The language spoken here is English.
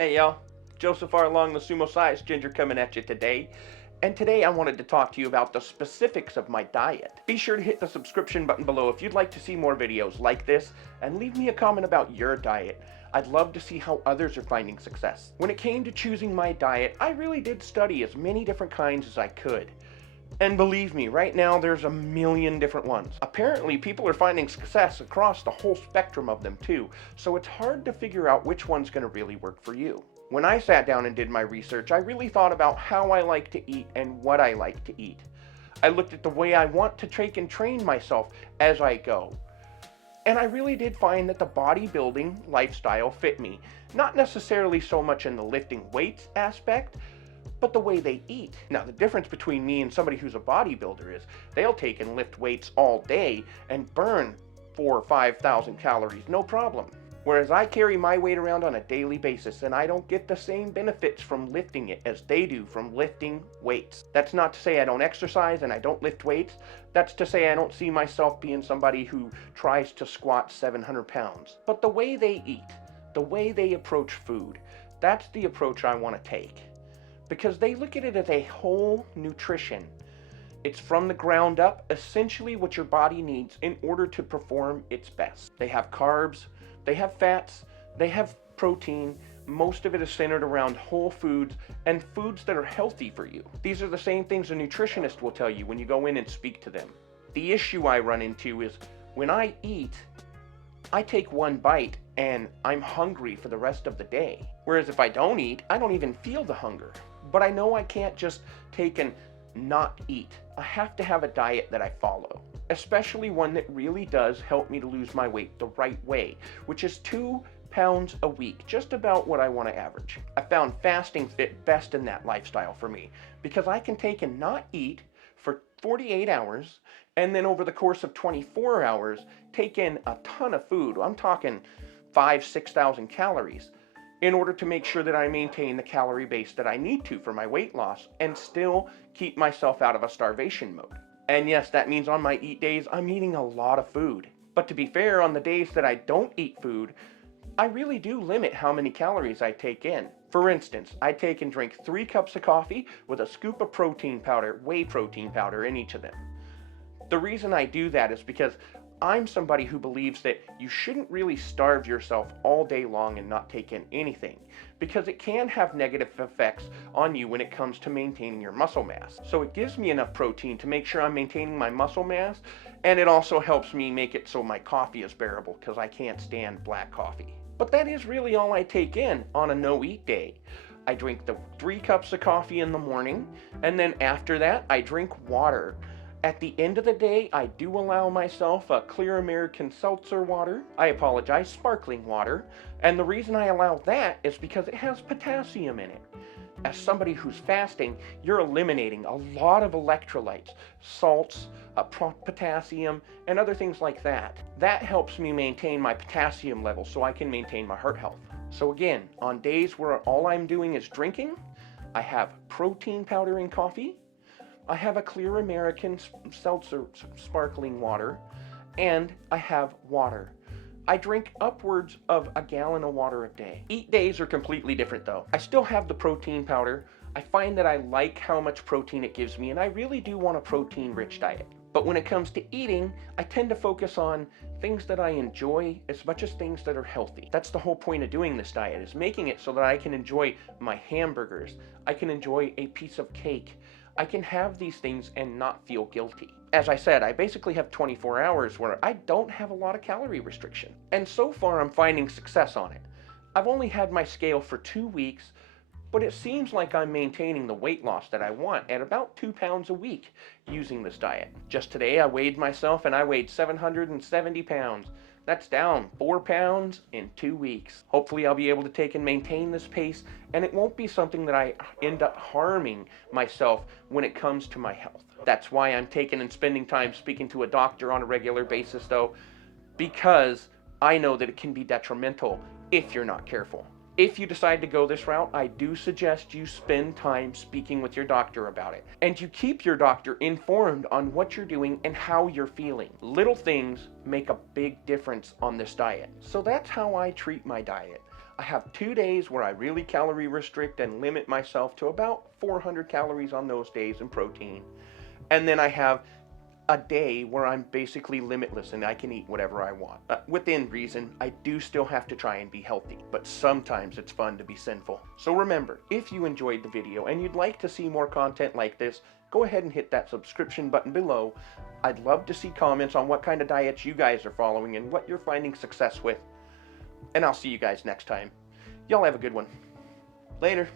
Hey y'all, Joseph R. Long, the Sumo Size Ginger coming at you today. And today I wanted to talk to you about the specifics of my diet. Be sure to hit the subscription button below if you'd like to see more videos like this, and leave me a comment about your diet. I'd love to see how others are finding success. When it came to choosing my diet, I really did study as many different kinds as I could. And believe me, right now there's a million different ones. Apparently people are finding success across the whole spectrum of them too, so it's hard to figure out which one's going to really work for you. When I sat down and did my research, I really thought about how I like to eat and what I like to eat. I looked at the way I want to take and train myself as I go. And I really did find that the bodybuilding lifestyle fit me, not necessarily so much in the lifting weights aspect, but the way they eat. Now, the difference between me and somebody who's a bodybuilder is they'll take and lift weights all day and burn 4,000 or 5,000 calories, no problem. Whereas I carry my weight around on a daily basis and I don't get the same benefits from lifting it as they do from lifting weights. That's not to say I don't exercise and I don't lift weights. That's to say I don't see myself being somebody who tries to squat 700 pounds. But the way they eat, the way they approach food, that's the approach I want to take. Because they look at it as a whole nutrition. It's from the ground up, essentially what your body needs in order to perform its best. They have carbs, they have fats, they have protein. Most of it is centered around whole foods and foods that are healthy for you. These are the same things a nutritionist will tell you when you go in and speak to them. The issue I run into is when I eat, I take one bite and I'm hungry for the rest of the day. Whereas if I don't eat, I don't even feel the hunger. But I know I can't just take and not eat. I have to have a diet that I follow, especially one that really does help me to lose my weight the right way, which is 2 pounds a week, just about what I want to average. I found fasting fit best in that lifestyle for me because I can take and not eat for 48 hours and then over the course of 24 hours take in a ton of food. I'm talking 5,000-6,000 calories in order to make sure that I maintain the calorie base that I need to for my weight loss and still keep myself out of a starvation mode. And yes, that means on my eat days, I'm eating a lot of food. But to be fair, on the days that I don't eat food, I really do limit how many calories I take in. For instance, I take and drink 3 cups of coffee with a scoop of protein powder, whey protein powder in each of them. The reason I do that is because I'm somebody who believes that you shouldn't really starve yourself all day long and not take in anything, because it can have negative effects on you when it comes to maintaining your muscle mass. So it gives me enough protein to make sure I'm maintaining my muscle mass, and it also helps me make it so my coffee is bearable because I can't stand black coffee. But that is really all I take in on a no-eat day. I drink the 3 cups of coffee in the morning, and then after that I drink water. At the end of the day, I do allow myself a clear American seltzer water. I apologize, sparkling water. And the reason I allow that is because it has potassium in it. As somebody who's fasting, you're eliminating a lot of electrolytes, salts, potassium, and other things like that. That helps me maintain my potassium level so I can maintain my heart health. So again, on days where all I'm doing is drinking, I have protein powder in coffee, I have a clear American seltzer sparkling water, and I have water. I drink upwards of a gallon of water a day. Eat days are completely different though. I still have the protein powder. I find that I like how much protein it gives me, and I really do want a protein-rich diet. But when it comes to eating, I tend to focus on things that I enjoy as much as things that are healthy. That's the whole point of doing this diet, is making it so that I can enjoy my hamburgers. I can enjoy a piece of cake. I can have these things and not feel guilty. As I said, I basically have 24 hours where I don't have a lot of calorie restriction. And so far I'm finding success on it. I've only had my scale for 2 weeks, but it seems like I'm maintaining the weight loss that I want at about 2 pounds a week using this diet. Just today I weighed myself and I weighed 770 pounds. That's down 4 pounds in 2 weeks. Hopefully I'll be able to take and maintain this pace, and it won't be something that I end up harming myself when it comes to my health. That's why I'm taking and spending time speaking to a doctor on a regular basis though, because I know that it can be detrimental if you're not careful. If you decide to go this route, I do suggest you spend time speaking with your doctor about it. And you keep your doctor informed on what you're doing and how you're feeling. Little things make a big difference on this diet. So that's how I treat my diet. I have 2 days where I really calorie restrict and limit myself to about 400 calories on those days in protein. And then I have a day where I'm basically limitless and I can eat whatever I want. Within reason, I do still have to try and be healthy, but sometimes it's fun to be sinful. So remember, if you enjoyed the video and you'd like to see more content like this, go ahead and hit that subscription button below. I'd love to see comments on what kind of diets you guys are following and what you're finding success with. And I'll see you guys next time. Y'all have a good one. Later.